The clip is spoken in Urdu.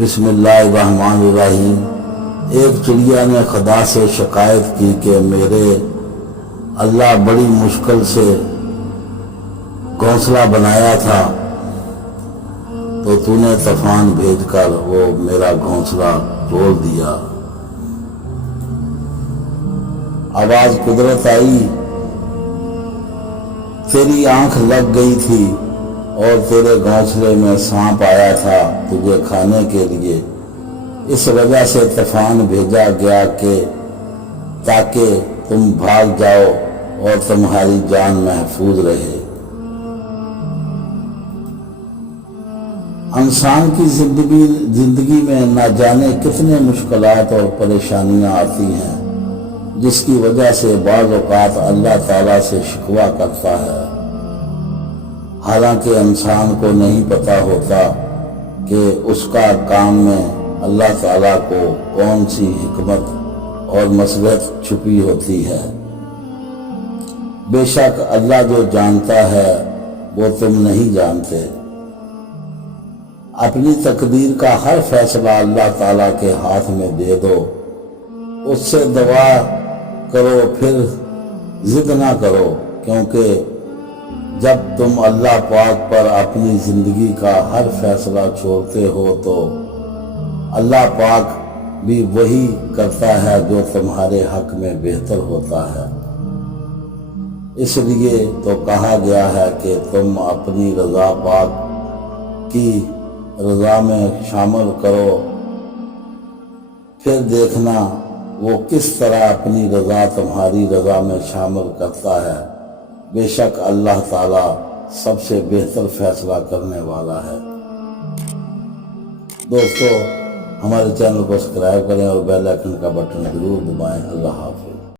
بسم اللہ الرحمن الرحیم۔ ایک چڑیا نے خدا سے شکایت کی کہ میرے اللہ بڑی مشکل سے گھونسلہ بنایا تھا تو تو نے طوفان بھیج کر وہ میرا گھونسلہ توڑ دیا۔ آواز قدرت آئی، تیری آنکھ لگ گئی تھی اور تیرے گھونسلے میں سانپ آیا تھا تجھے کھانے کے لیے، اس وجہ سے طوفان بھیجا گیا کہ تاکہ تم بھاگ جاؤ اور تمہاری جان محفوظ رہے۔ انسان کی زندگی میں نہ جانے کتنے مشکلات اور پریشانیاں آتی ہیں، جس کی وجہ سے بعض اوقات اللہ تعالیٰ سے شکوہ کرتا ہے، حالانکہ انسان کو نہیں پتہ ہوتا کہ اس کا کام میں اللہ تعالیٰ کو کون سی حکمت اور مصلحت چھپی ہوتی ہے۔ بے شک اللہ جو جانتا ہے وہ تم نہیں جانتے۔ اپنی تقدیر کا ہر فیصلہ اللہ تعالیٰ کے ہاتھ میں دے دو، اس سے دعا کرو، پھر ضد نہ کرو، کیونکہ جب تم اللہ پاک پر اپنی زندگی کا ہر فیصلہ چھوڑتے ہو تو اللہ پاک بھی وہی کرتا ہے جو تمہارے حق میں بہتر ہوتا ہے۔ اس لیے تو کہا گیا ہے کہ تم اپنی رضا پاک کی رضا میں شامل کرو، پھر دیکھنا وہ کس طرح اپنی رضا تمہاری رضا میں شامل کرتا ہے۔ بے شک اللہ تعالیٰ سب سے بہتر فیصلہ کرنے والا ہے۔ دوستو، ہمارے چینل کو سبسکرائب کریں اور بیل آئیکن کا بٹن ضرور دبائیں۔ اللہ حافظ۔